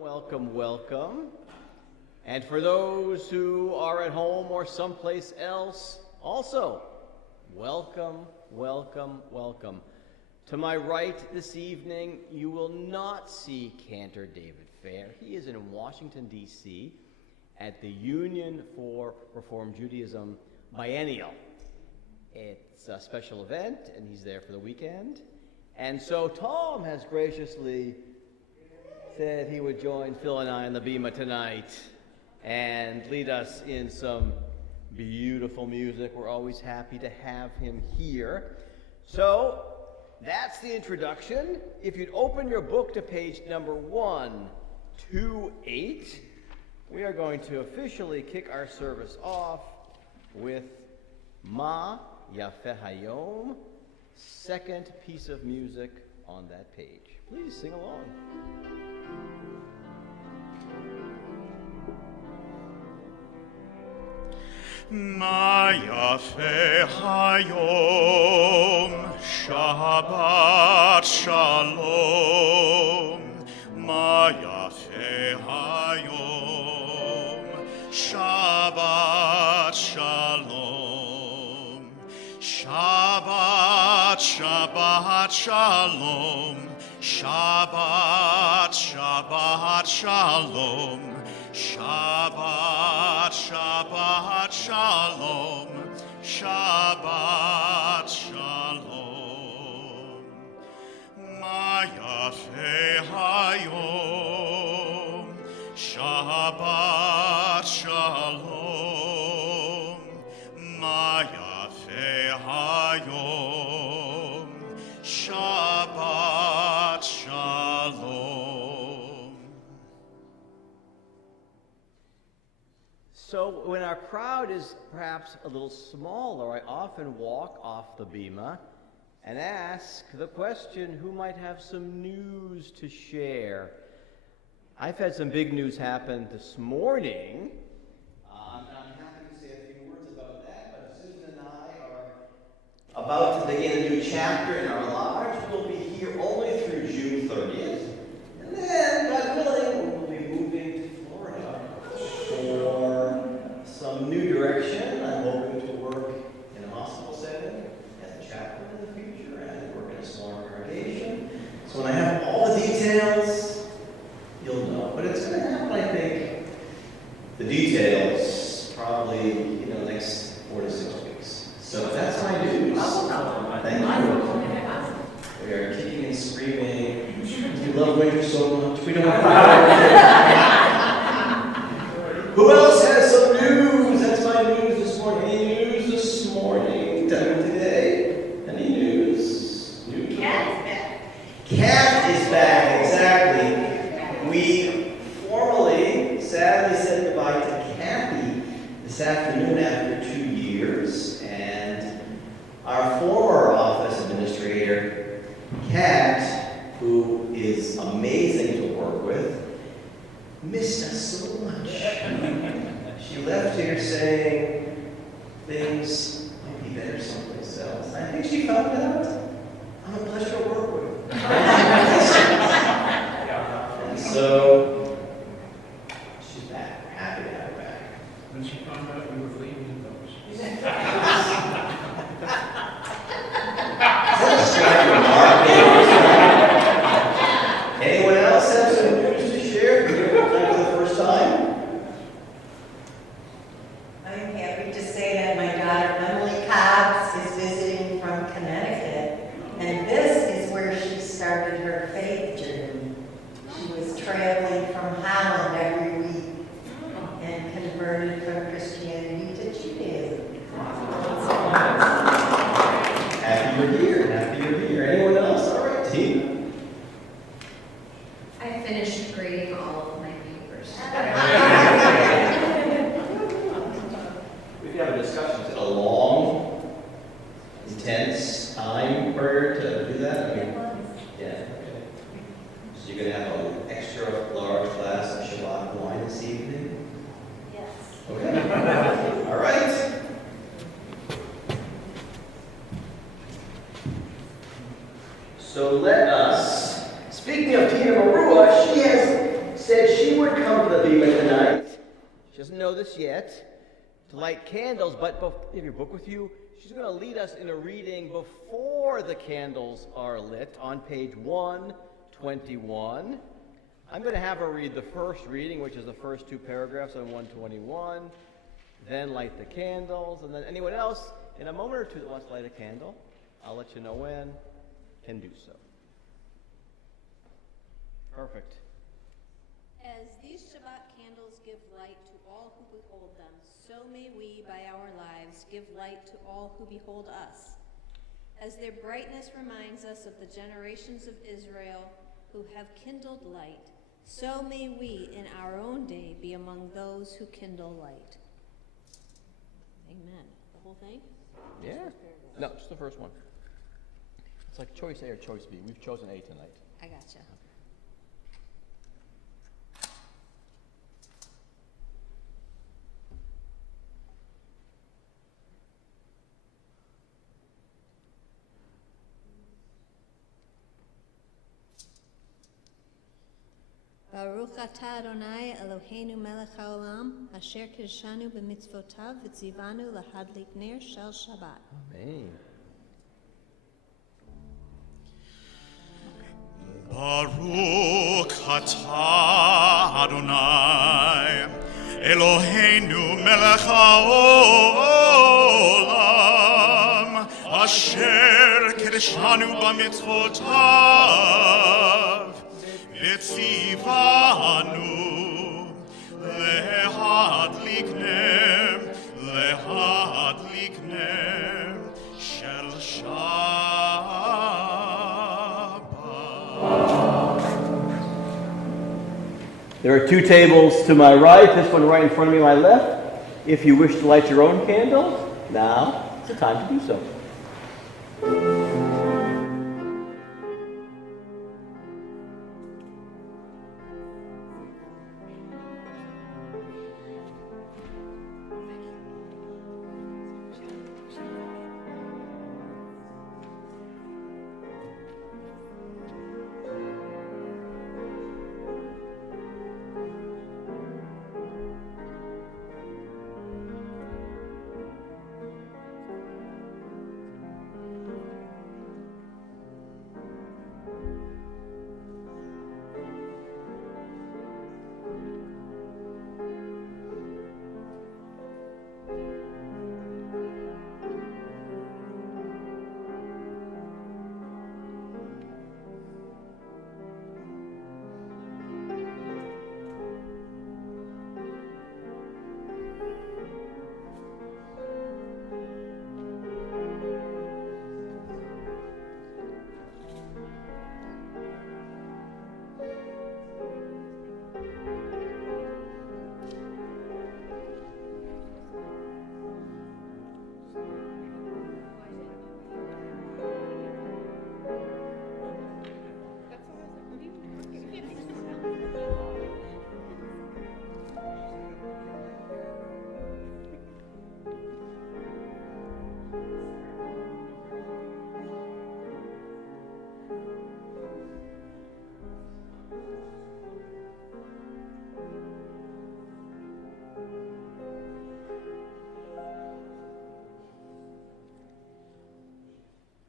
Welcome, welcome. And for those who are at home or someplace else, also, welcome, welcome, welcome. To my right this evening, you will not see Cantor David Fair. He is in Washington, D.C. at the Union for Reform Judaism Biennial. It's a special event, and he's there for the weekend. And so Tom has graciously said he would join Phil and I on the Bima tonight and lead us in some beautiful music. We're always happy to have him here. So that's the introduction. If you'd open your book to page number 128, we are going to officially kick our service off with Ma Yafeh Hayom, second piece of music on that page. Please sing along. Ma Yafeh Hayom, Shabbat Shalom. Ma Yafeh Hayom, Shabbat Shalom. Shabbat, Shabbat Shalom. Shabbat, Shabbat Shalom. Shabbat, Shabbat Shalom. Shabbat Shalom. Ma Yafeh Hayom. Shabbat Shalom. Ma Yafeh Hayom. Shabbat Shalom. So when our crowd is perhaps a little smaller, I often walk off the Bima and ask the question, who might have some news to share? I've had some big news happen this morning. I'm happy to say a few words about that, but Susan and I are about to begin a new chapter in our lives. We'll be here only through June 30th. And then, God willing, we'll be moving to Florida for some new direction. I'm hoping to work in a hospital setting as a chaplain in the future and work in a smaller congregation. So when I have all the details, you'll know. But it's going to happen, I think, the details probably in the next 4 to 6 weeks. So that's my news. Thank you. We are kicking and screaming. We love winter so much. We don't have Who else has some news? That's my news this morning. Any news this morning? Today? Any news? New Cat is back. Cat is back, exactly. We formally, sadly said goodbye to Kathy this afternoon after 2 years, and our former office administrator, Kat, who is amazing to work with, missed us so much. She left here saying things might be better someplace else. I think she found out I'm a pleasure to work with. And so, she's back. We're happy to have her back. When she found out we were leaving those. Anyone else have some news to share? You're for the first time? I'm happy to say that my daughter Emily Cobbs is visiting from Connecticut, and this is where she started her faith journey. She was traveling from Holland every week and converted from Christianity to Judaism. Happy you're here. Happy you're here. Anyone else? All right, team. I finished grading all of my papers. We can have a discussion. Is it a long, intense time for her to do that? I mean, yeah, okay. So you're going to have an extra large glass of Shabbat wine this evening? Yes. Okay. All right. So let us, speaking of Tina Marua, she has said tonight. She doesn't know this yet. To light candles, but if you have your book with you, she's going to lead us in a reading before the candles are lit on page 121. I'm going to have her read the first reading, which is the first two paragraphs on 121, then light the candles, and then anyone else in a moment or two that wants to light a candle, I'll let you know when, can do so. Perfect. As these Shabbat candles give light to all who behold them, so may we, by our lives, give light to all who behold us. As their brightness reminds us of the generations of Israel who have kindled light, so may we in our own day be among those who kindle light. Amen. The whole thing? Yeah. No, just the first one. It's like choice A or choice B. We've chosen A tonight. I gotcha. Baruch atah Adonai Eloheinu melech haolam, asher kiddushanu b'mitzvotav v'tzivanu lahadlik ner shel Shabbat. Amen. Baruch atah Adonai Eloheinu melech haolam asher kiddushanu b'mitzvotav v'tzivanu lehadlik ner shel Shabbat. There are two tables to my right, this one right in front of me, my left. If you wish to light your own candles, now is the time to do so.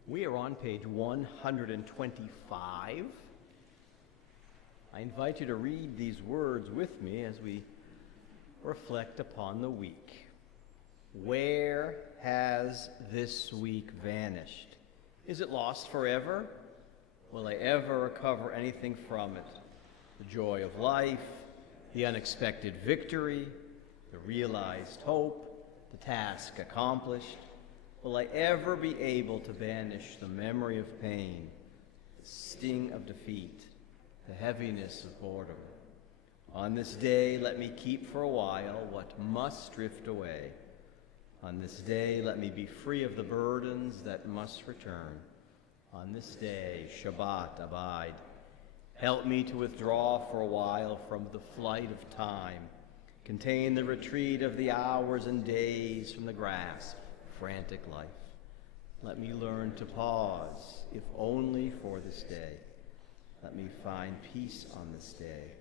We are on page 125. I invite you to read these words with me as we reflect upon the week. Where has this week vanished? Is it lost forever? Will I ever recover anything from it? The joy of life, the unexpected victory, the realized hope, the task accomplished. Will I ever be able to banish the memory of pain, the sting of defeat, the heaviness of boredom? On this day, let me keep for a while what must drift away. On this day, let me be free of the burdens that must return. On this day, Shabbat, abide. Help me to withdraw for a while from the flight of time, contain the retreat of the hours and days from the grasp of frantic life. Let me learn to pause, if only for this day. Let me find peace on this day.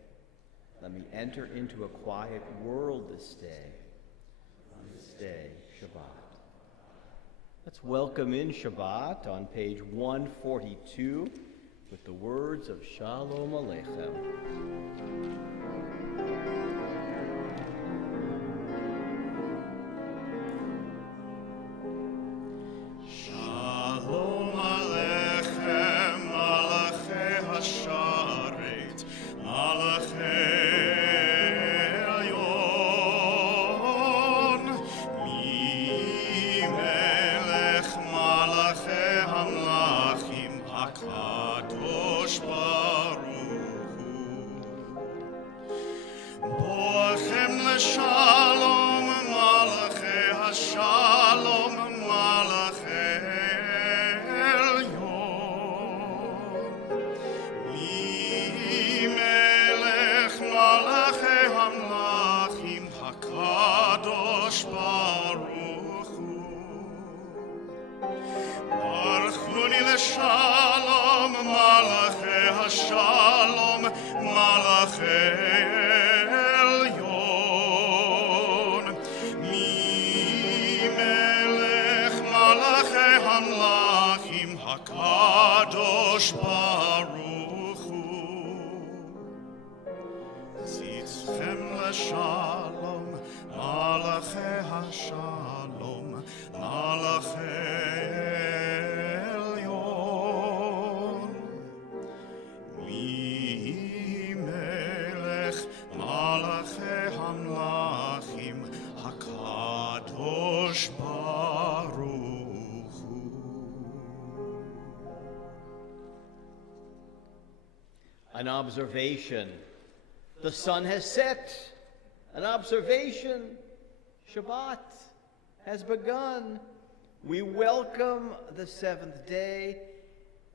let me enter into a quiet world this day. On this day, Shabbat. Let's welcome in Shabbat on page 142 with the words of Shalom Aleichem. Shalom Aleichem, Malachei Hasharet, Malachei Elyon, Mi-Melech Malachei Hamlachim, HaKadosh Baruch Hu. Boachem l'shalom, Malachei Hashalom, Malachei Elyon. Mi-Melech Malachei Hamlachim, HaKadosh Baruch Hu. Baruchuni l'shalom, Malachei Hashalom, Malachei Elyon. Mi-Melech Malachei Hamlachim, HaKadosh Baruch Hu. Tzitzchem l'shalom, Malachei Hashalom, Malachei Elyon. Mi-Melech Malachei Hamlachim, HaKadosh Baruch Hu. An observation. The sun has set. An observation. Shabbat has begun. We welcome the seventh day,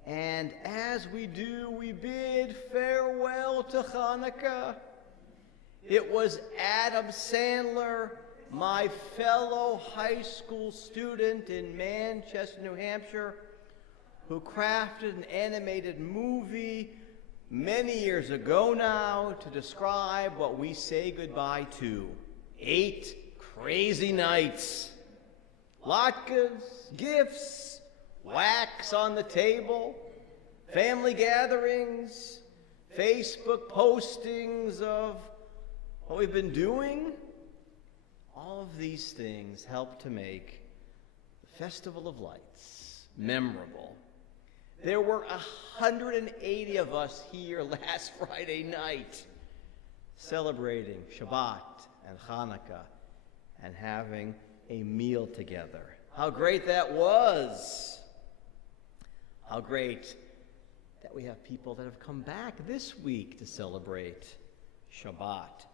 and as we do, we bid farewell to Hanukkah. It was Adam Sandler, my fellow high school student in Manchester, New Hampshire, who crafted an animated movie many years ago now to describe what we say goodbye to. 8 crazy nights. Latkes, gifts, wax on the table, family gatherings, Facebook postings of what we've been doing. All of these things help to make the Festival of Lights memorable. There were 180 of us here last Friday night celebrating Shabbat and Hanukkah and having a meal together. How great that was! How great that we have people that have come back this week to celebrate Shabbat.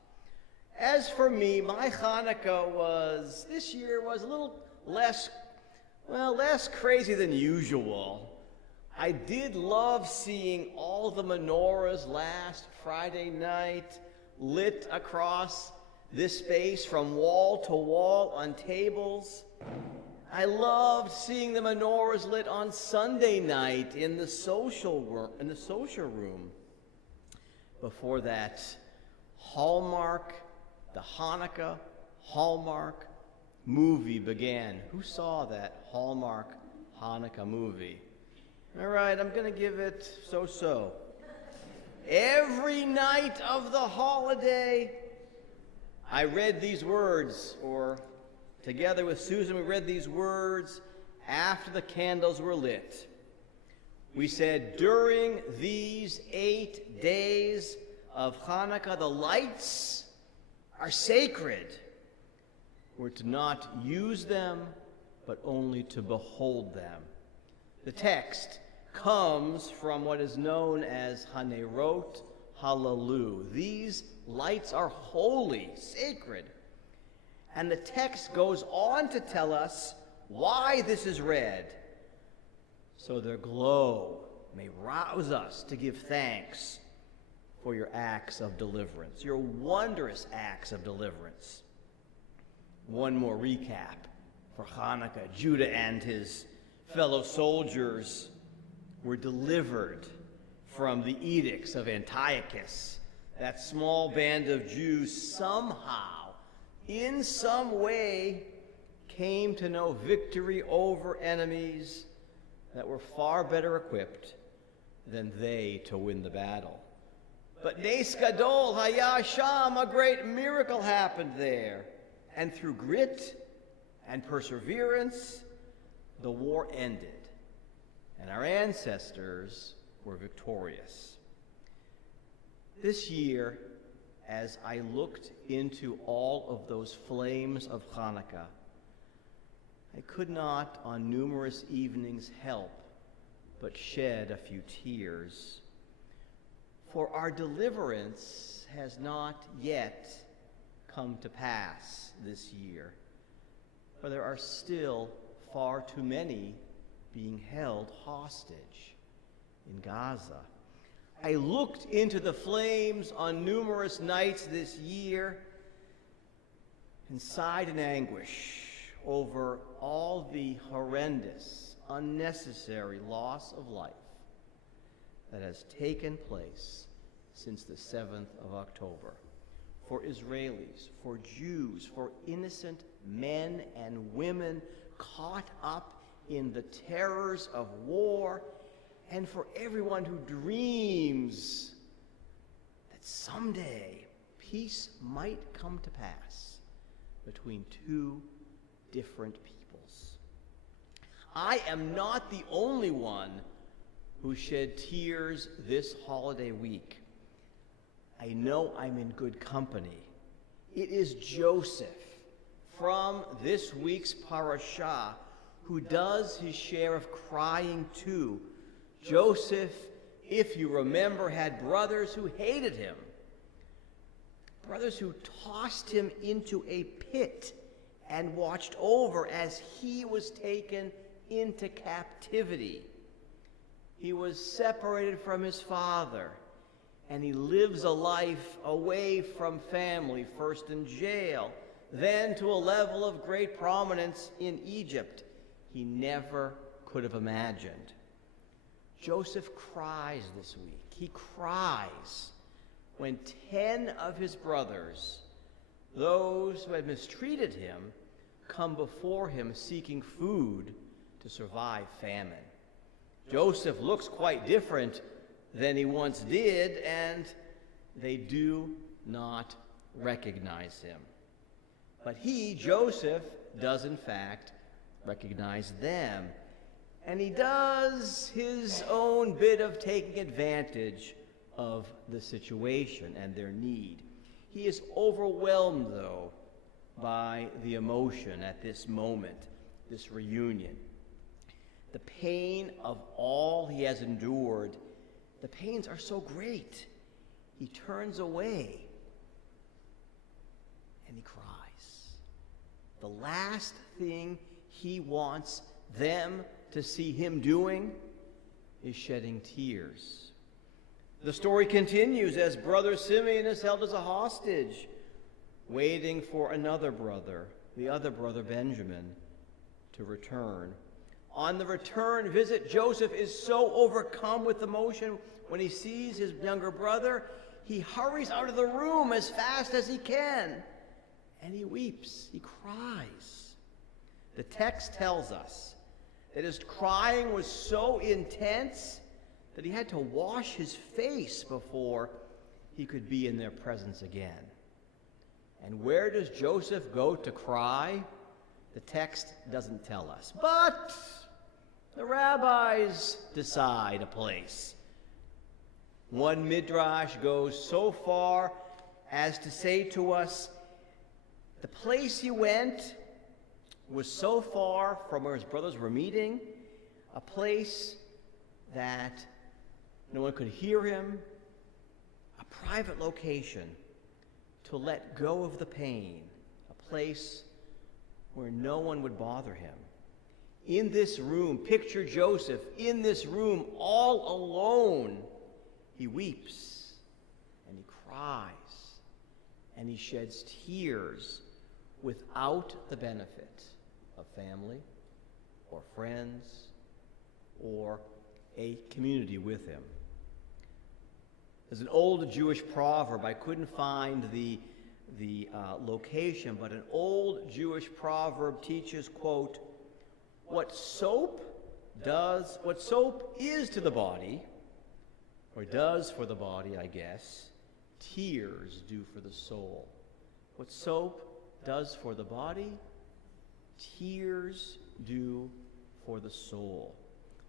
As for me, my Hanukkah this year was a little less crazy than usual. I did love seeing all the menorahs last Friday night lit across this space from wall to wall on tables. I loved seeing the menorahs lit on Sunday night in the social room. Before that, the Hanukkah Hallmark movie began. Who saw that Hallmark Hanukkah movie? All right, I'm going to give it so-so. Every night of the holiday, I read these words, or together with Susan, we read these words after the candles were lit. We said, during these 8 days of Hanukkah, the lights are sacred. We're to not use them, but only to behold them. The text comes from what is known as Hanerot Halalu. These lights are holy, sacred. And the text goes on to tell us why this is read. So their glow may rouse us to give thanks for your acts of deliverance, your wondrous acts of deliverance. One more recap for Hanukkah. Judah and his fellow soldiers were delivered from the edicts of Antiochus that small band of Jews somehow, in some way, came to know victory over enemies that were far better equipped than they to win the battle. But Nes Gadol Haya Sham, a great miracle happened there. And through grit and perseverance, the war ended, and our ancestors were victorious. This year, as I looked into all of those flames of Hanukkah, I could not on numerous evenings help but shed a few tears. For our deliverance has not yet come to pass this year, for there are still far too many being held hostage in Gaza. I looked into the flames on numerous nights this year and sighed in anguish over all the horrendous, unnecessary loss of life that has taken place since the 7th of October. For Israelis, for Jews, for innocent men and women caught up in the terrors of war, and for everyone who dreams that someday peace might come to pass between two different peoples. I am not the only one who shed tears this holiday week. I know I'm in good company. It is Joseph from this week's parashah who does his share of crying too. Joseph, if you remember, had brothers who hated him, brothers who tossed him into a pit and watched over as he was taken into captivity. He was separated from his father, and he lives a life away from family, first in jail, then to a level of great prominence in Egypt he never could have imagined. Joseph cries this week. He cries when 10 of his brothers, those who had mistreated him, come before him seeking food to survive famine. Joseph looks quite different than he once did, and they do not recognize him. But he, Joseph, does in fact recognize them. And he does his own bit of taking advantage of the situation and their need. He is overwhelmed, though, by the emotion at this moment, this reunion. The pain of all he has endured, the pains are so great. He turns away and he cries. The last thing he wants them to see him doing is shedding tears. The story continues as brother Simeon is held as a hostage, waiting for another brother, the other brother Benjamin, to return. On the return visit, Joseph is so overcome with emotion when he sees his younger brother, he hurries out of the room as fast as he can, and he weeps, he cries. The text tells us that his crying was so intense that he had to wash his face before he could be in their presence again. And where does Joseph go to cry? The text doesn't tell us. But the rabbis decide a place. One midrash goes so far as to say to us, the place he went was so far from where his brothers were meeting, a place that no one could hear him, a private location to let go of the pain, a place where no one would bother him. In this room, picture Joseph in this room all alone. He weeps and he cries and he sheds tears without the benefit of family or friends or a community with him. There's an old Jewish proverb. I couldn't find the location, but an old Jewish proverb teaches, quote, what soap is to the body, or does for the body, I guess, tears do for the soul. What soap does for the body, tears do for the soul.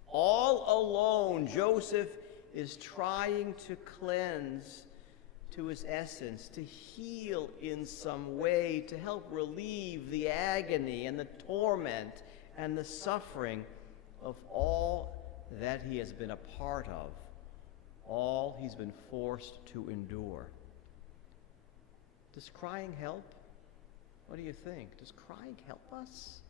All alone, Joseph is trying to cleanse to his essence, to heal in some way, to help relieve the agony and the torment and the suffering of all that he has been a part of, all he's been forced to endure. Does crying help? What do you think? Does crying help us?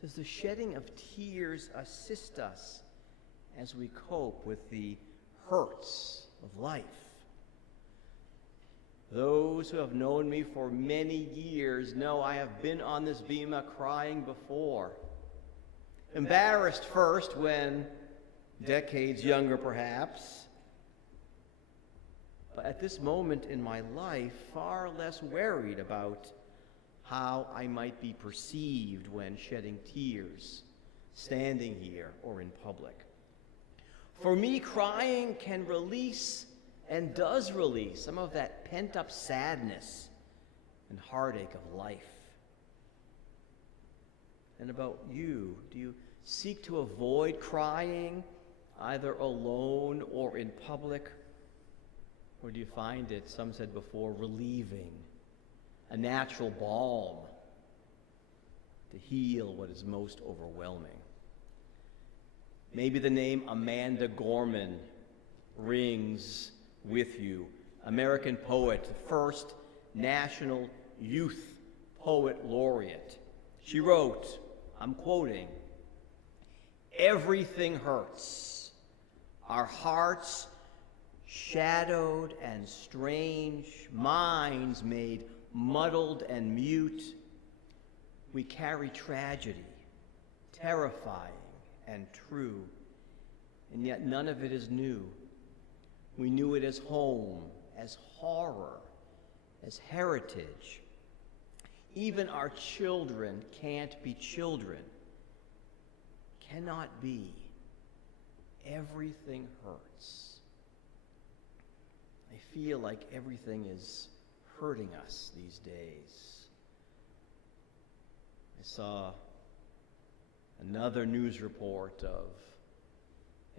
Does the shedding of tears assist us as we cope with the hurts of life? Those who have known me for many years know I have been on this bema crying before. Embarrassed first when decades younger perhaps, but at this moment in my life far less worried about how I might be perceived when shedding tears, standing here or in public. For me, crying can release and does release some of that pent-up sadness and heartache of life. And about you, do you seek to avoid crying, either alone or in public? Or do you find it, some said before, relieving, a natural balm to heal what is most overwhelming? Maybe the name Amanda Gorman rings with you. American poet, the first National Youth Poet Laureate. She wrote, I'm quoting, "Everything hurts. Our hearts shadowed and strange, minds made muddled and mute. We carry tragedy, terrifying and true, and yet none of it is new. We knew it as home, as horror, as heritage. Even our children can't be children, cannot be. Everything hurts." I feel like everything is hurting us these days. I saw another news report of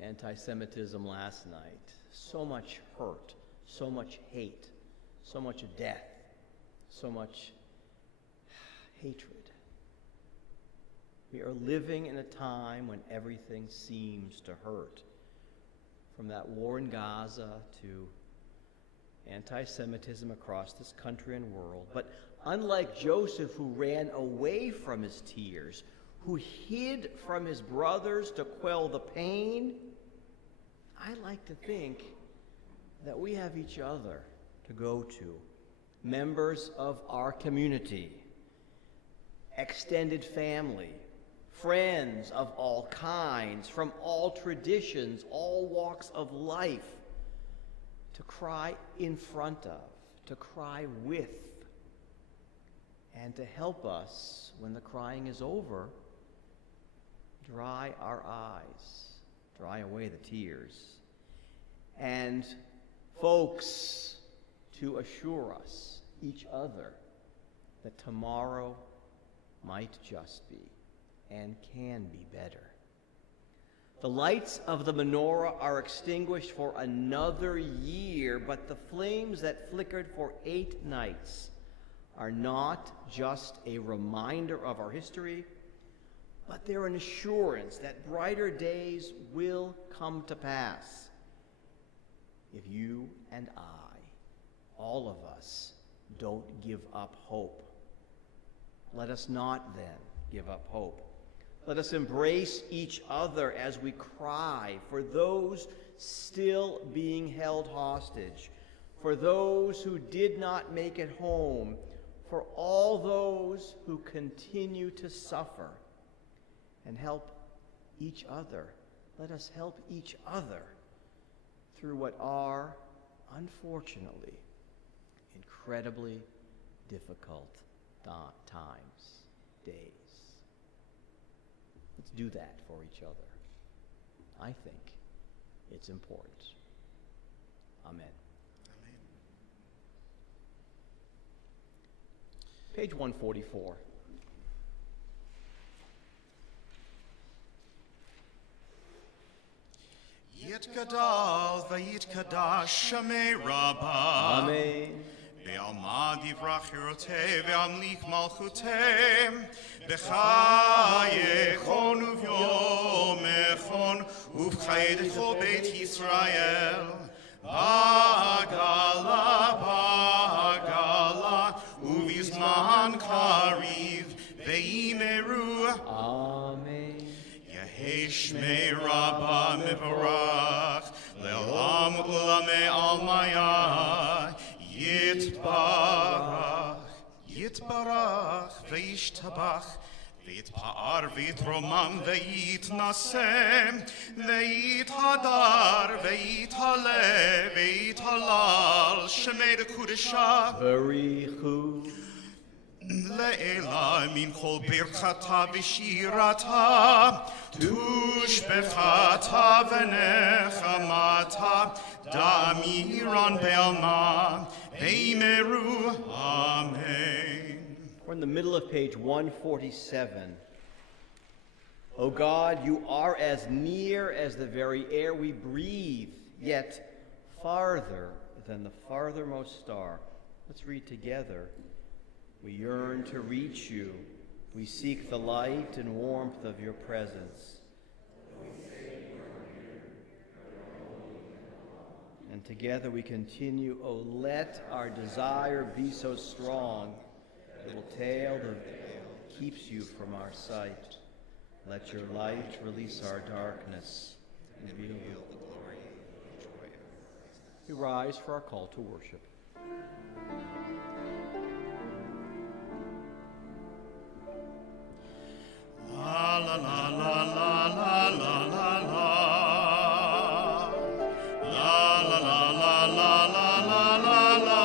anti-Semitism last night. So much hurt, so much hate, so much death, so much hatred. We are living in a time when everything seems to hurt. From that war in Gaza to anti-Semitism across this country and world. But unlike Joseph, who ran away from his tears, who hid from his brothers to quell the pain, I like to think that we have each other to go to, members of our community, extended family, friends of all kinds, from all traditions, all walks of life, to cry in front of, to cry with, and to help us, when the crying is over, dry our eyes, dry away the tears. And folks, to assure us, each other, that tomorrow might just be and can be better. The lights of the menorah are extinguished for another year, but the flames that flickered for 8 nights are not just a reminder of our history, but they're an assurance that brighter days will come to pass if you and I, all of us, don't give up hope. Let us not then give up hope. Let us embrace each other as we cry for those still being held hostage, for those who did not make it home, for all those who continue to suffer, and help each other. Let us help each other through what are, unfortunately, incredibly difficult times, days. Let's do that for each other. I think it's important. Amen. Page 144. Yitgadal vayitgadash Shemei Rabbah. Amen. Ve'alma divrach hirotei ve'amlik malchutei b'chayechon uvyomechon uv'chayedecho Beit Yisrael bagala bagala uvizman kariv ve'imeru Amen. Yehei Shmei Rabbah mevarach le'olam ulamei almaya Yitbarach, Yitbarach, Veishtabach, Vitpa'ar, Vitromam, Veitnasem, Veithadar, Veithale, Veithalal, Shemei Kudesha, Barichu. Le'ela min kol birchata v'shirata, tushbechata v'nechamata, damiran be'alma, ve'imeru, amen. We're in the middle of page 147. O God, you are as near as the very air we breathe, yet farther than the farthermost star. Let's read together. We yearn to reach you. We seek the light and warmth of your presence. And together we continue, oh, let our desire be so strong, little tail that keeps you from our sight. Let your light release our darkness and reveal the glory of joy. We rise for our call to worship. La la la la la la la la la. La la la la la la la la la.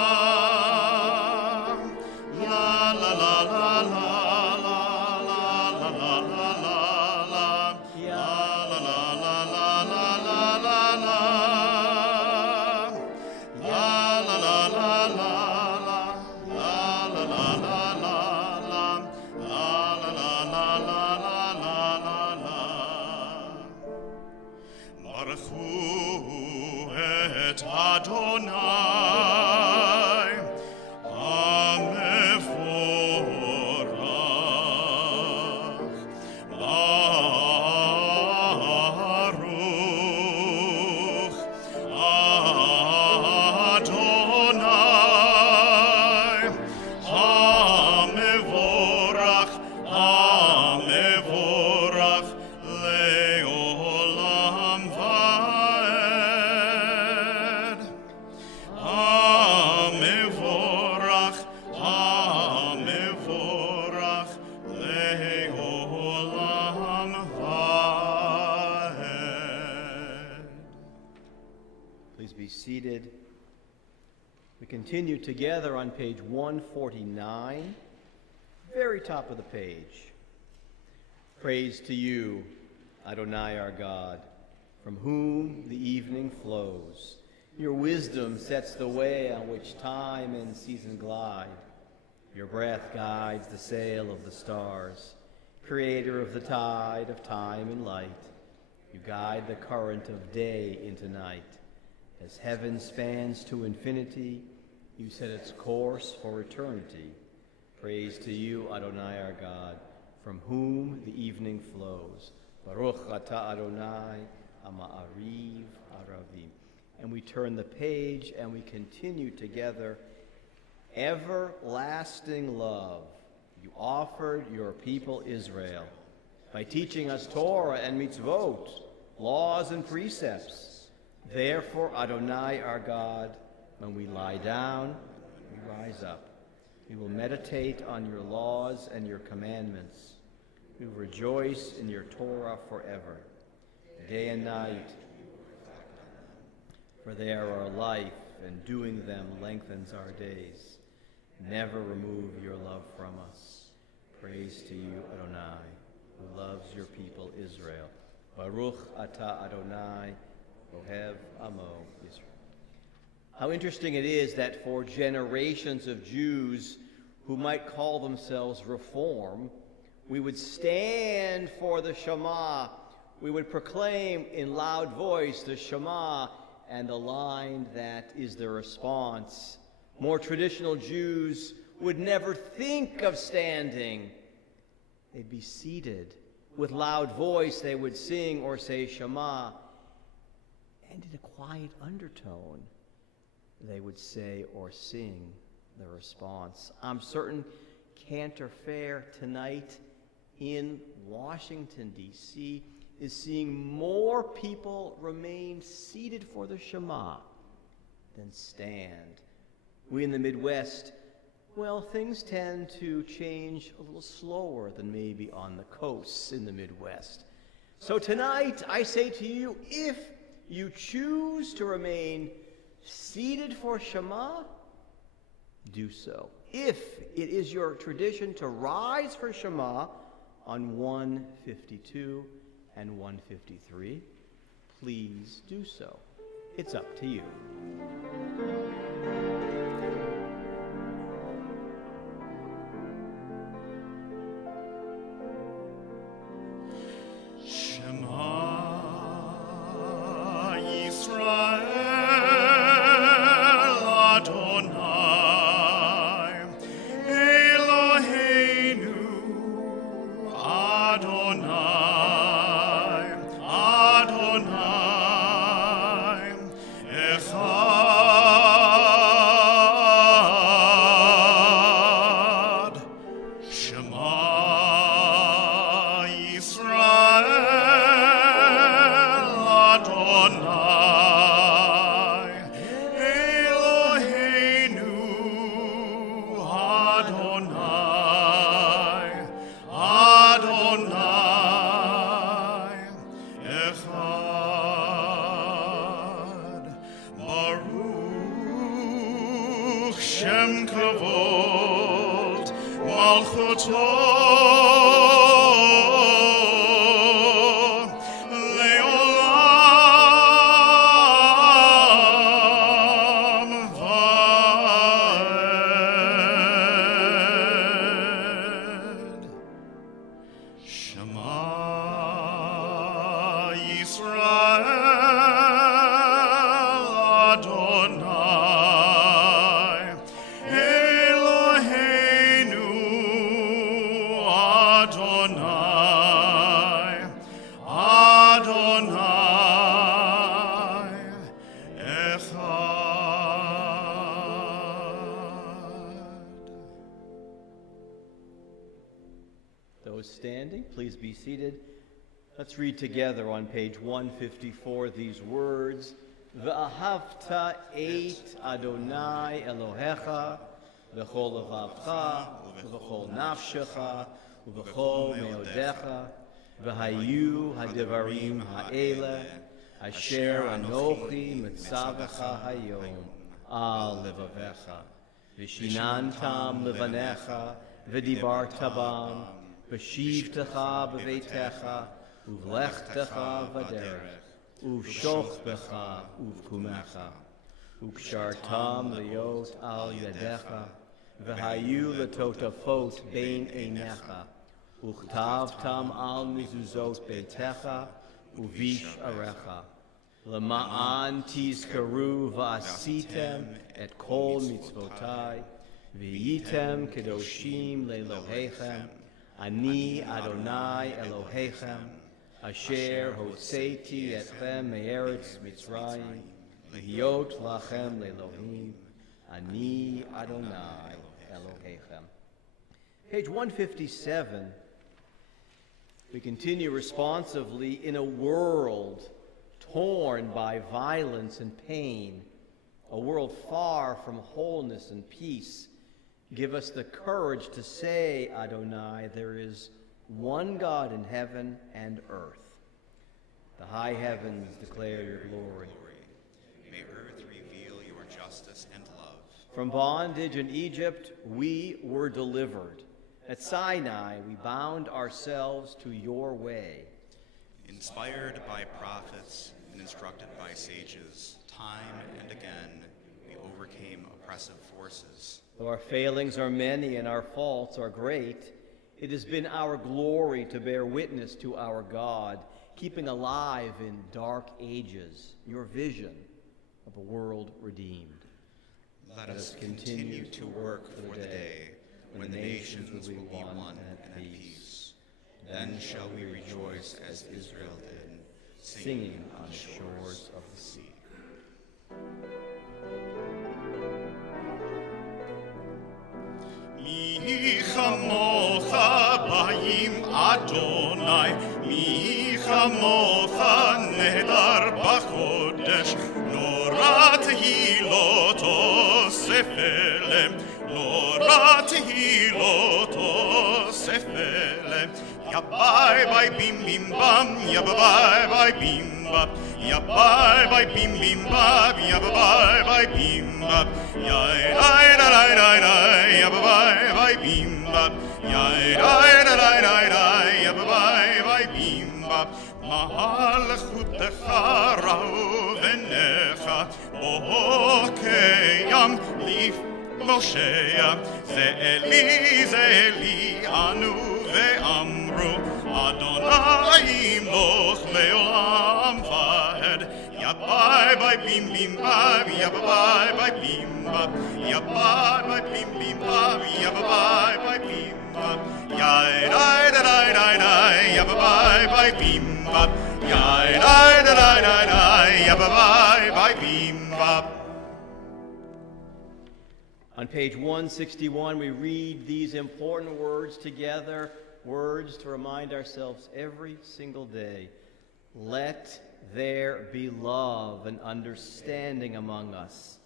La la la la la la la la la la la. La la la la la la la la la. La la la la la la. La la la la la la. La la la la la la. Baruchu et Adonai, Hamevorach, Baruch Adonai, Hamevorach, Hamevorach, Leolam vaed. Hamevorach, Hamevorach, Leolam vaed. Please be seated. We continue together on page 149, very top of the page. Praise to you, Adonai our God, from whom the evening flows. Your wisdom sets the way on which time and season glide. Your breath guides the sail of the stars, creator of the tide of time and light. You guide the current of day into night. As heaven spans to infinity, you set its course for eternity. Praise to you, Adonai our God, from whom the evening flows. Baruch atah Adonai, Ama'ariv Aravim. And we turn the page and we continue together. Everlasting love you offered your people Israel by teaching us Torah and mitzvot, laws and precepts. Therefore, Adonai our God, when we lie down, we rise up. We will meditate on your laws and your commandments. We will rejoice in your Torah forever. Day and night, For they are our life, and doing them lengthens our days. Never remove your love from us. Praise to you, Adonai, who loves your people Israel. Baruch atah Adonai, Ohev Amo Israel. How interesting it is that for generations of Jews who might call themselves Reform, we would stand for the Shema. We would proclaim in loud voice the Shema and the line that is the response. More traditional Jews would never think of standing. They'd be seated. With loud voice, they would sing or say Shema. And in a quiet undertone, they would say or sing the response. I'm certain Cantor Fair tonight in Washington, D.C. is seeing more people remain seated for the Shema than stand. We in the Midwest, well, things tend to change a little slower than maybe on the coasts in the Midwest. So tonight, I say to you, if you choose to remain seated for Shema, do so. If it is your tradition to rise for Shema on 152 and 153, please do so. It's up to you. Those standing, please be seated. Let's read together on page 154 these words. V'ahavta et Adonai Elohecha v'chol levavcha v'chol nafshecha v'chol meodecha v'hayu hadivarim ha'ele asher anochi mitzavecha hayom al levavecha v'shinantam levanecha v'dibarta bam v'shivtecha b'veitecha uvlechtecha v'derech uvshochbecha uvkumecha ukshartam liot al yadecha v'hayu letotafot bein einecha uchtavtam al mizuzot beitecha uvish arecha lema'an tizkaru v'asitem et kol mitzvotai v'yitem kedoshim le'elohechem Ani Adonai Elohechem, Asher Hoseti Etchem Me'eretz Mitzrayim, Lihyot Lachem Le'Elohim, Ani Adonai Elohechem. Page 157, we continue responsively in a world torn by violence and pain, a world far from wholeness and peace. Give us the courage to say, Adonai, there is one God in heaven and earth. The high heavens declare your glory. May From bondage in Egypt, we were delivered. At Sinai, we bound ourselves to your way. Inspired by prophets and instructed by sages, time and again we overcame oppressive forces. Though our failings are many and our faults are great, it has been our glory to bear witness to our God, keeping alive in dark ages your vision of a world redeemed. Let us continue to work for the day when the nations will be one and at peace. Then shall we rejoice as Israel did, singing on the shores of the sea. Mi chamocha ba'im Adonai, mi chamocha nehedar b'chodesh, nora tehiloto sefelem, nora tehiloto sefelem. Ya bye bye bim bim bam, ya bye bye bim bam, ya bye bye bim bim bam, ya bye bye bim bam, ya la la la la la, ya bye bye bim bam, ya la la la la la, ya bye bye bim bam. Mahal chutecha ra'u v'necha, okeyam lif Moshe, ze Eli anu ve'amru, Adonai imloch le'olam va'ed. Ya bye bye bim bim bam, ya bye bye bim bam, ya bye bye bim bim bam, ya bye bye bim bam, ya da da da da da, ya bye bye bim bam, ya da da da da da, ya bye bye bim bam. On page 161, we read these important words together, words to remind ourselves every single day. Let there be love and understanding among us.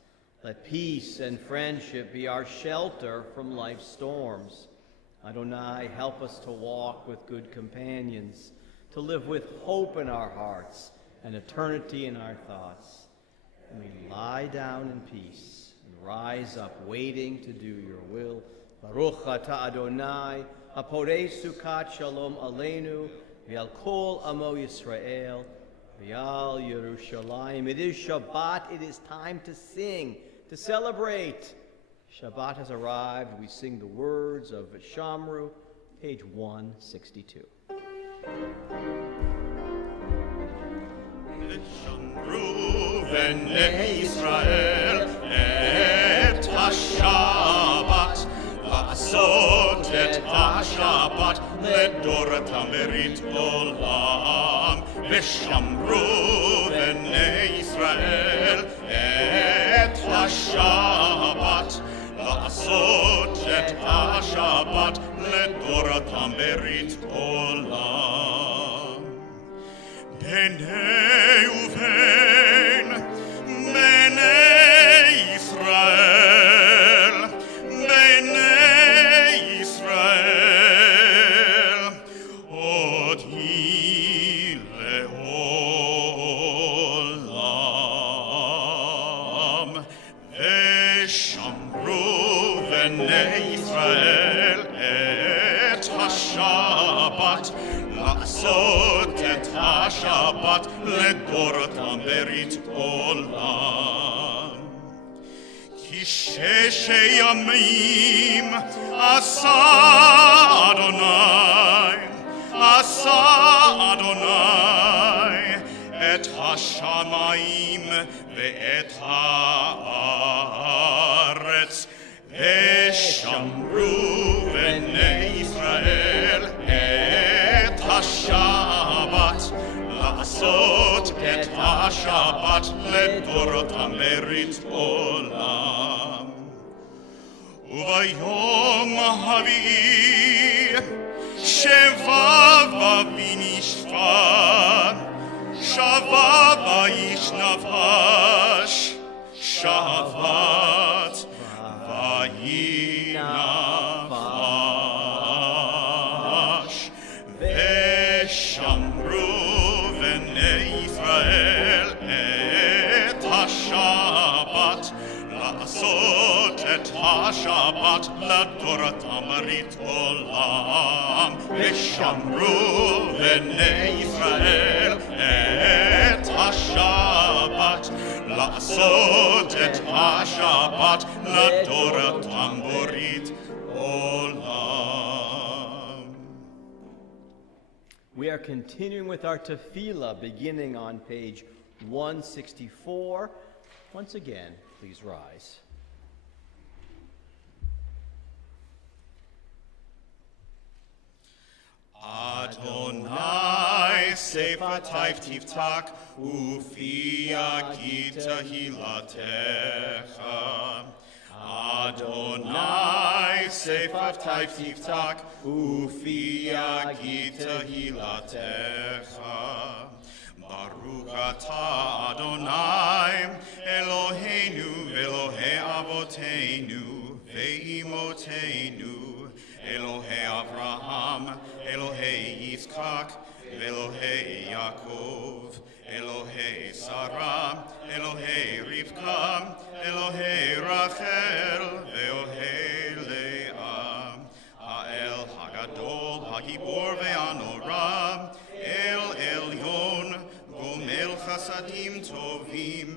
Let peace and friendship be our shelter from life's storms. Adonai, help us to walk with good companions, to live with hope in our hearts and eternity in our thoughts. And we lie down in peace. Rise up, waiting to do your will. Baruch atah Adonai, haporei sukat shalom aleinu, v'al kol amo Yisrael, v'al Yerushalayim. It is Shabbat. It is time to sing, to celebrate. Shabbat has arrived. We sing the words of Shamru, page 162. Shamru v'nei Yisrael et ha-Shabbat, la'asot et ha-Shabbat ledoratam berit olam. V'shamru v'nei Yisrael et ha-Shabbat, la'asot et ha-Shabbat ledoratam berit olam. Bnei Uven, Bnei Yisrael, Bnei Yisrael, odi le'olam. V'shamru Bnei Yisrael et ha-Shabbat, la'asot et ha-Shabbat ledoratam berit olam. Ki sheshe yamim asa Adonai, et ha-shamayim ve'et ha'aretz, v'shamru v'nei Yisrael et ha-Shabbat, la'asot et ha-Shabbat ledoratam berit olam. Uvayom havi'i shevav v'nishvat, shavav v'yishnavash, shavat v'yinavash. V'shamru v'nei Yisrael et ha-Shabbat, la'asot השבת לדורתם ברית עולם, ושמרו בני ישראל את השבת, לעשות את השבת לדורתם ברית עולם. We are continuing with our tefillah, beginning on page 164. Once again, please rise. Adonai sefatai tiftach ufi agita hilatecha. Adonai sefatai tiftach ufi agita hilatecha. Baruch atah Adonai Eloheinu Elohei Avoteinu ve'imotenu Elohei Avraham, Elohei Yitzchak, Elohei Yaakov, Elohei Sarah, Elohei Rivka, Elohei Rachel, Elohei Leah, Ha'el Hagadol, Hagibor ve'anora, El Elyon, Gomel Chasadim Tovim,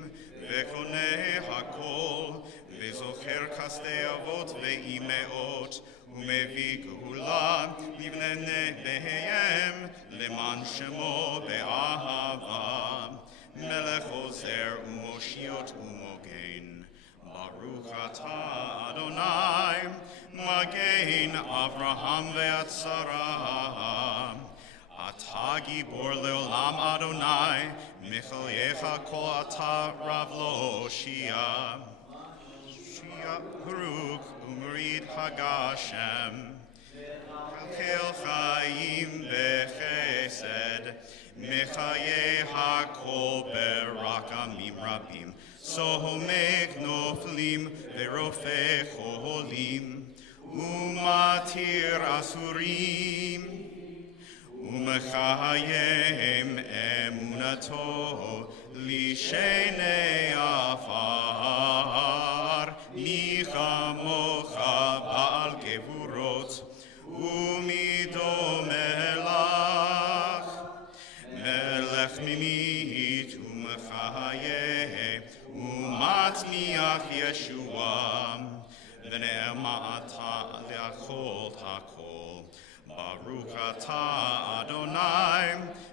Ve'koneh Hakol, Ve'zocher Kasdei Avot ve'imeot, ומביא גאולה לבני בניהם למען שמו באהבה, מלך עוזר ומושיעות ומוגן. ברוך אתה אדוני מגן אברהם והצרה. אתה גיבור לעולם אדוני, מחייך כל אתה רב להושיע. Baruch umrid hagashem kel chaim bechesed mechaye hakol berakamim rabim sohomeg noflim verofeh cholim umatir asurim umechayem emunato lishenei afar מי כמוך בעל גבורות ומדומה לך, מלך ממית ומחיה ומצמיח ישועה, ונאמרת לכל הכל. ברוך אתה אדוני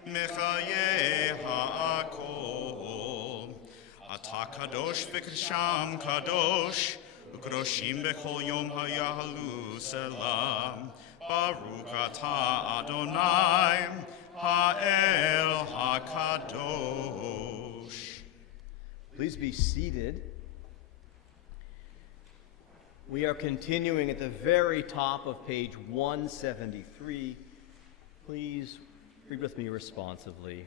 מחיה הכל. אתה קדוש וקדשם קדוש, וקדושים בכל יום היהלו סלם. ברוך אתה אדוני האל הקדוש. Please be seated. We are continuing at the very top of page 173. Please read with me responsively.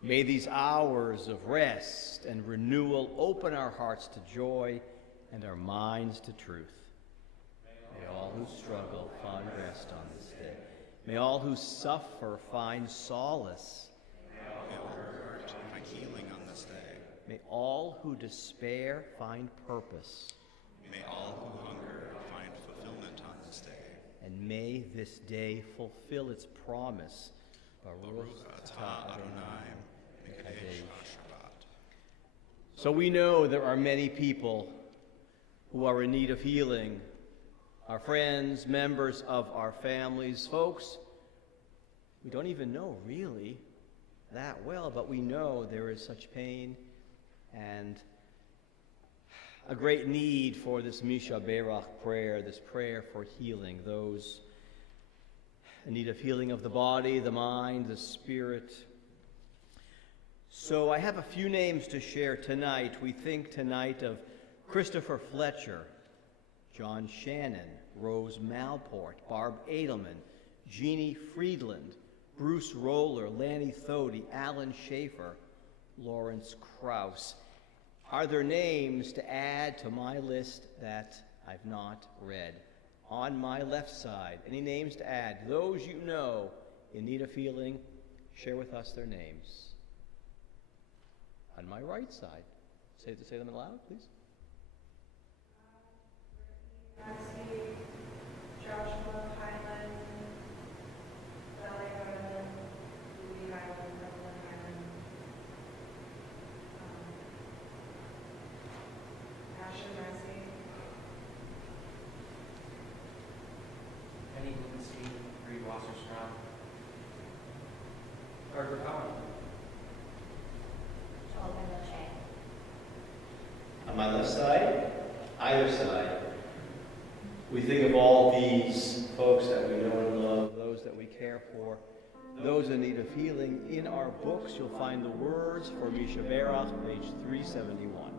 May these hours of rest and renewal open our hearts to joy and our minds to truth. May all who struggle find rest on this day. May all who suffer find solace. May all who hurt find healing on this day. May all who despair find purpose. May all who hunger find fulfillment on this day. And may this day fulfill its promise. Baruch atah Adonai Mekadesh Shabbat. So we know there are many people who are in need of healing. Our friends, members of our families, folks we don't even know really that well, but we know there is such pain and a great need for this Misha Berach prayer, this prayer for healing, those in need of healing of the body, the mind, the spirit. So I have a few names to share tonight. We think tonight of Christopher Fletcher, John Shannon, Rose Malport, Barb Edelman, Jeannie Friedland, Bruce Roller, Lanny Thody, Alan Schaefer, Lawrence Krause. Are there names to add to my list that I've not read? On my left side, any names to add? Those you know in need of healing, share with us their names. On my right side, say them aloud, please. Maxie, Joshua, Highland, Valley Highland, Louis Highland, Brooklyn Highland, Asher Maxie, Penny Blumenstein, Reed Wasserstrom, Carter Cowan. On my left side, either side, we think of all these folks that we know and love, those that we care for, those in need of healing. In our books, you'll find the words for Misha Berach, page 371.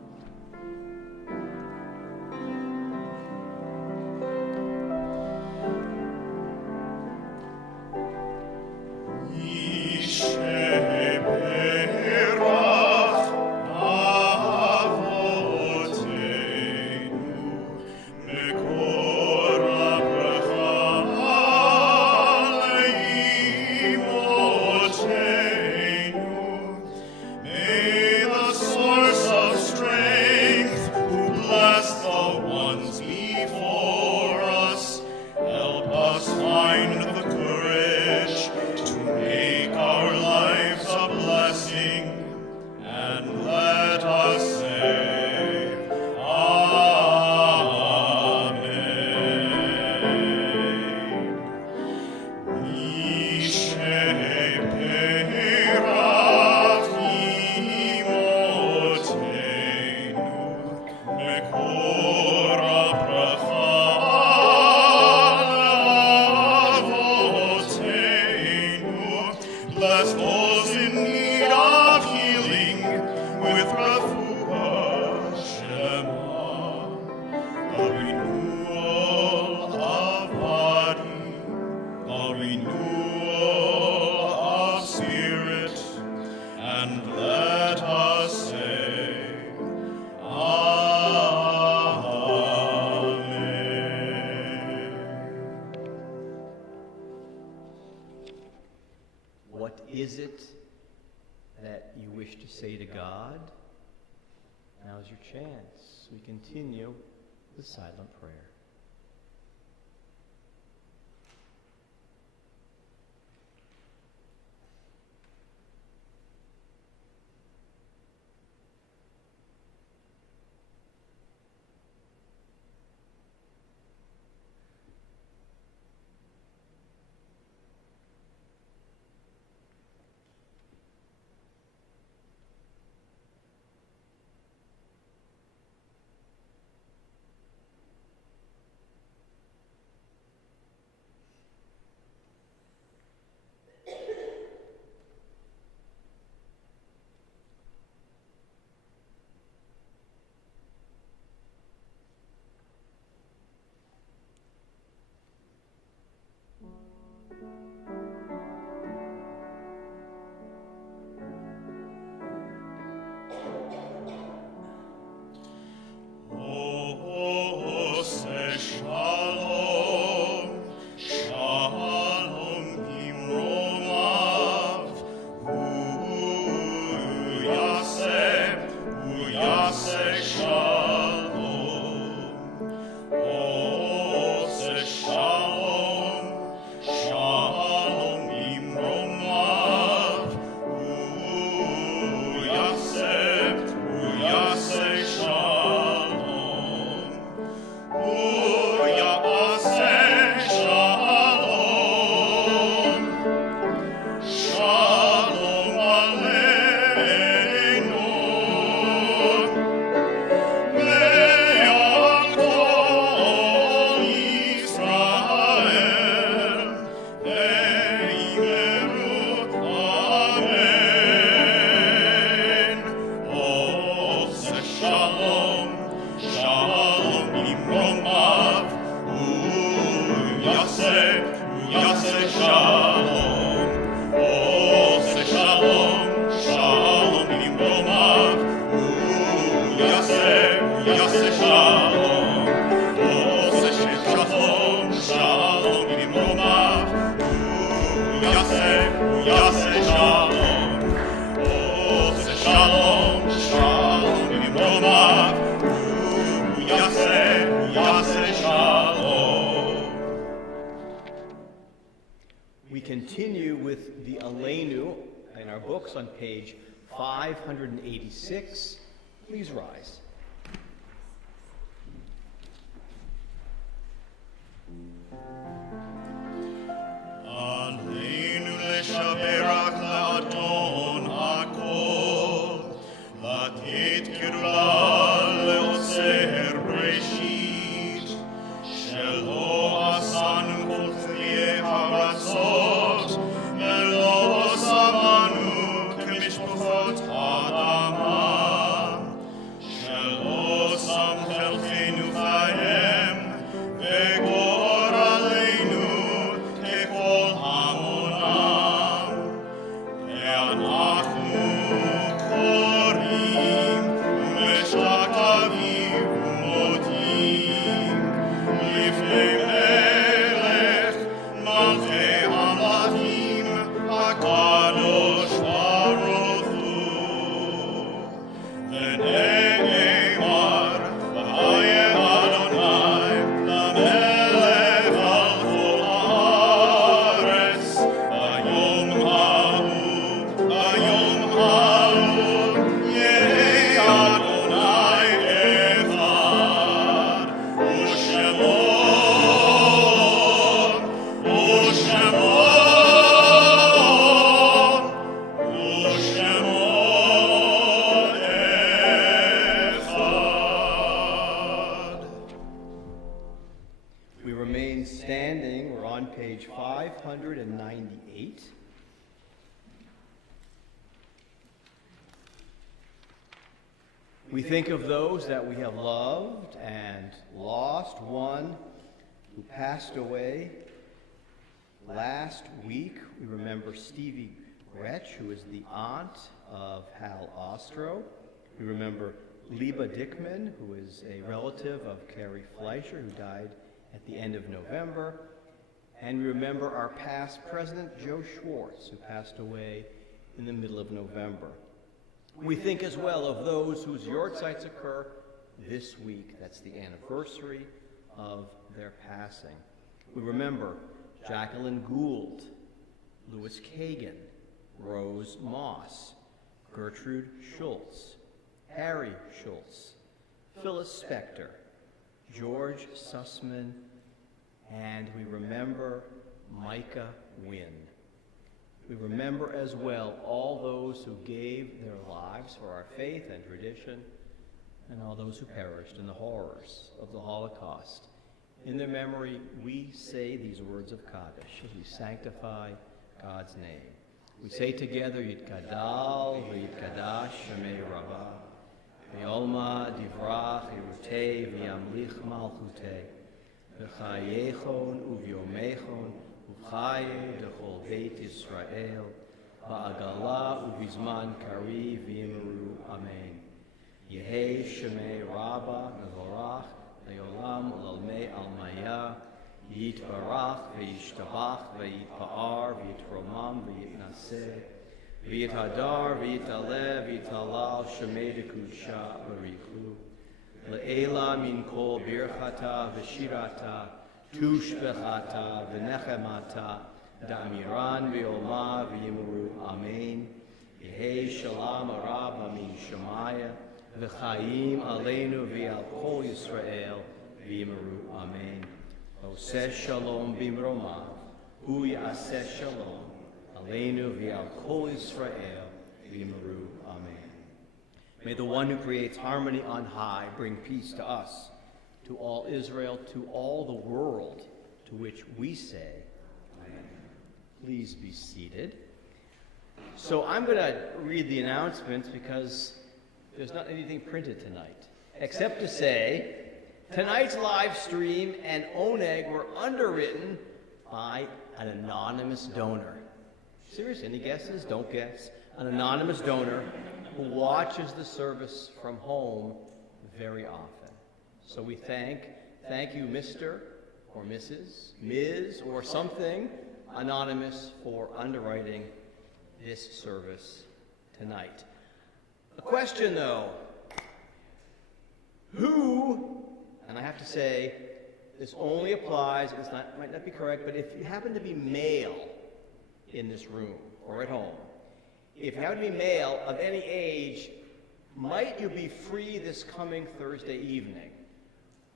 Bless those in need of healing with refuah Shema, a renewal of body, a renewal of spirit, and let us say, What is it that you wish to say to God? Now's your chance. We continue the silent prayer. Shalom, continue with the Aleinu in our books on page 586. Please rise. Aleinu leshaberach le'adon hakol, latit kirula le'oser breshit, shelo asanu kol chliye haratzot, velo samanu kemishpuchot ha'adama, shelo sam chelchenu chayem, ve'gor aleinu kekol hamonam, ve'anachnu korim u'meshtakavim u'modim, lifnei melech malchei hamlachim hakadosh baruch hu. ונאמר, והיה אדוני למלך על כל הארץ, ביום ההוא יהיה אדוני אחד, ושמו אחד. We remain standing. We're on page 598. We think of those that we have loved and lost. One who passed away last week. We remember Stevie Gretsch, who is the aunt of Hal Ostro. We remember Liba Dickman, who is a relative of Carrie Fleischer, who died at the end of November. And we remember our past president, Joe Schwartz, who passed away in the middle of November. We think as well of those whose yortzites occur this week. That's the anniversary of their passing. We remember Jacqueline Gould, Louis Kagan, Rose Moss, Gertrude Schultz, Harry Schultz, Phyllis Spector, George Sussman, and we remember Micah Wynn. We remember as well all those who gave their lives for our faith and tradition, and all those who perished in the horrors of the Holocaust. In their memory, we say these words of Kaddish as we sanctify God's name. We say together, Yitgadal v'Yitkadash Shemei Rabbah, v'Yolma Divrach Yerutei v'Yamlich Malchutei, v'Chayechon u'Vyomechon u'Chaye d'chol Beit Yisrael, v'Agala u'Bizman Kari v'Yimru Amen. Yehei Shemei Rabbah Mevorach Le'olam u'Lalmei Almaya, Yitbarach v'Yishtabach v'Yitpa'ar v'Yitromam v'Yitnaseh v'Yithadar v'Yitaleh v'Yitalal Shemei Dekudsha v'Richu Le'ela min kol birchata v'shirata tushbechata v'nechemata da'amiran v'yoma v'yimuru Amen. Yehei Shalom Arab Amin Shemaya v'chaim aleinu v'al kol Yisrael v'yimuru Amen. Oseh Shalom bimroma, hu yaseh Shalom, aleinu v'al kol Yisrael v'yimuru Amen. May the one who creates harmony on high bring peace to us, to all Israel, to all the world, to which we say, Amen. Please be seated. So I'm going to read the announcements because there's not anything printed tonight, except to say tonight's live stream and oneg were underwritten by an anonymous donor. Seriously, any guesses? Don't guess. An anonymous donor who watches the service from home very often. So we thank you, Mr. or Mrs., Ms. or something anonymous for underwriting this service tonight. A question, though. Who, and I have to say, this only applies, might not be correct, but if you happen to be male in this room or at home. If you happen to be male of any age, might you be free this coming Thursday evening?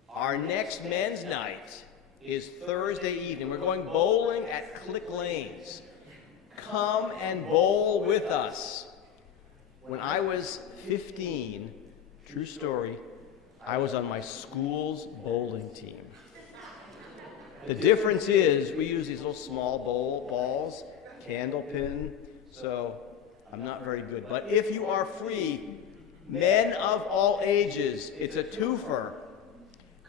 Our next men's night is Thursday evening. We're going bowling at Click Lanes. Come and bowl with us. When I was 15, true story, I was on my school's bowling team. The difference is we use these little small balls, candle pin, so I'm not very good. But if you are free, men of all ages, it's a twofer.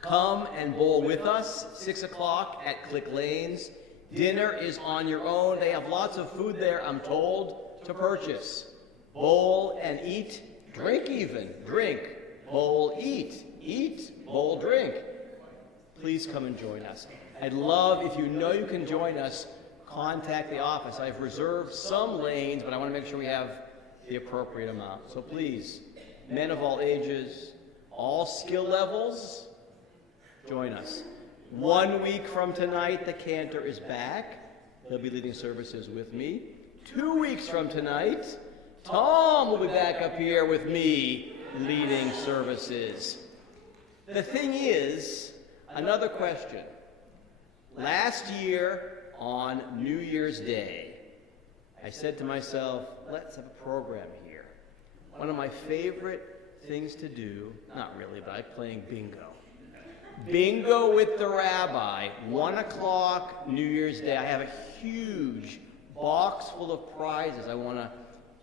Come and bowl with us, 6 o'clock at Click Lanes. Dinner is on your own. They have lots of food there, I'm told, to purchase. Bowl and eat, drink even, drink. Bowl, eat, bowl, drink. Please come and join us. I'd love, if you know you can join us, contact the office. I've reserved some lanes, but I want to make sure we have the appropriate amount. So please, men of all ages, all skill levels, join us. 1 week from tonight, the cantor is back. He'll be leading services with me. 2 weeks from tonight, Tom will be back up here with me leading services. The thing is, another question. Last year on New Year's Day, I said to myself, let's have a program here. One of my favorite things to do, not really, but I'm playing bingo. Bingo with the rabbi, 1 o'clock New Year's Day. I have a huge box full of prizes I want to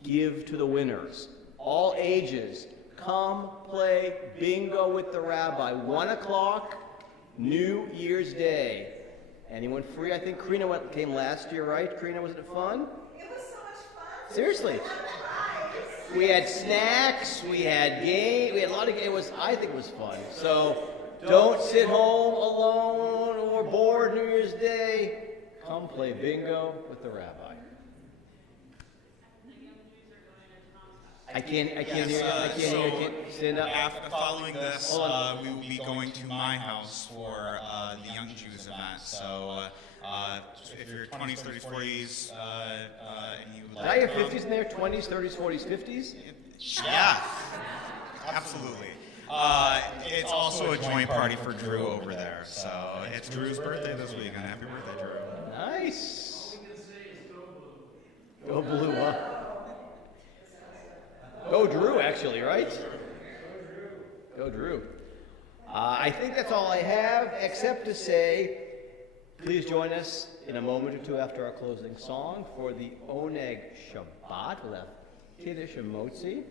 give to the winners. All ages, come play bingo with the rabbi, 1 o'clock New Year's Day. Anyone free? I think Karina came last year, right? Karina, wasn't it fun? It was so much fun. Seriously. We had snacks, we had games, we had a lot of games. I think it was fun. So don't sit home alone or bored New Year's Day. Come play bingo with the rabbi. I can't hear you. I can't hear you. Stand up. Following this, we will be going to my house for the Young Jews event. So if you're 20s, 30s, 40s, and you Did I have 50s in there? 20s, 30s, 40s, 50s? Yeah, absolutely. It's also a joint party for Drew over there. So it's Drew's birthday this weekend. Happy birthday, Drew. Nice. Go blue, huh? Go Drew, actually, right? Go Drew. I think that's all I have, except to say, please join us in a moment or two after our closing song for the Oneg Shabbat. We'll have Kiddush and Motzi.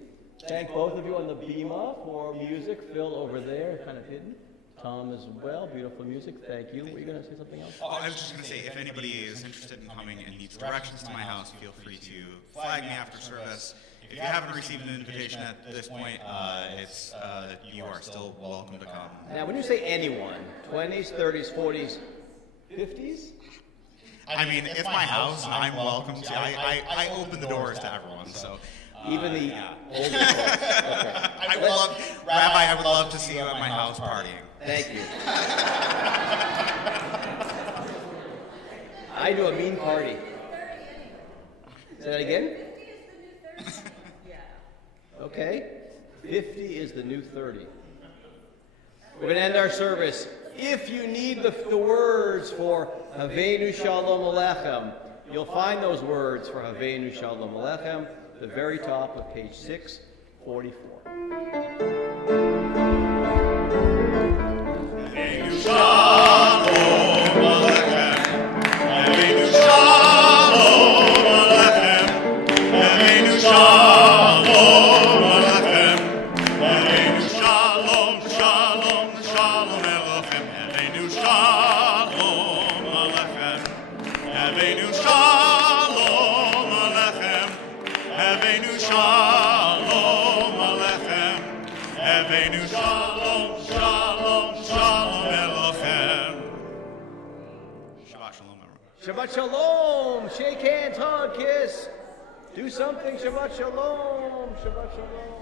Thank both of you on the Bima for music. Phil over there, kind of hidden. Tom as well, beautiful music. Thank you. Were you going to say something else? Oh, I was just going to say, if anybody is interested in coming and needs directions to my house, feel free to flag me after service. If you haven't received an invitation at this point, you are still welcome to come. Now, when you say anyone, 20s, 30s, 40s, 50s? I mean, it's my house. I'm welcome to. I open the doors to everyone, so. Even the older folks. Okay. Rabbi, I would love to see you at my house partying. Thank you. I do a mean party. Say that again? Okay. 50 is the new 30. We're going to end our service. If you need the words for Haveinu Shalom Alechem, you'll find those words for Haveinu Shalom Alechem at the very top of page 644. Haveinu Shalom Alechem. Haveinu Shalom Alechem. Haveinu Shalom Alechem. Haveinu Shalom, Shalom, Shalom Alechem. Haveinu Shalom Alechem. Haveinu Shalom Alechem. Haveinu Shalom Alechem. Haveinu Shalom, Shalom, Shalom Alechem. Shabbat Shalom, everyone. Shabbat Shalom. Shake hands, hug, kiss. Do something. Shabbat Shalom. Shabbat Shalom.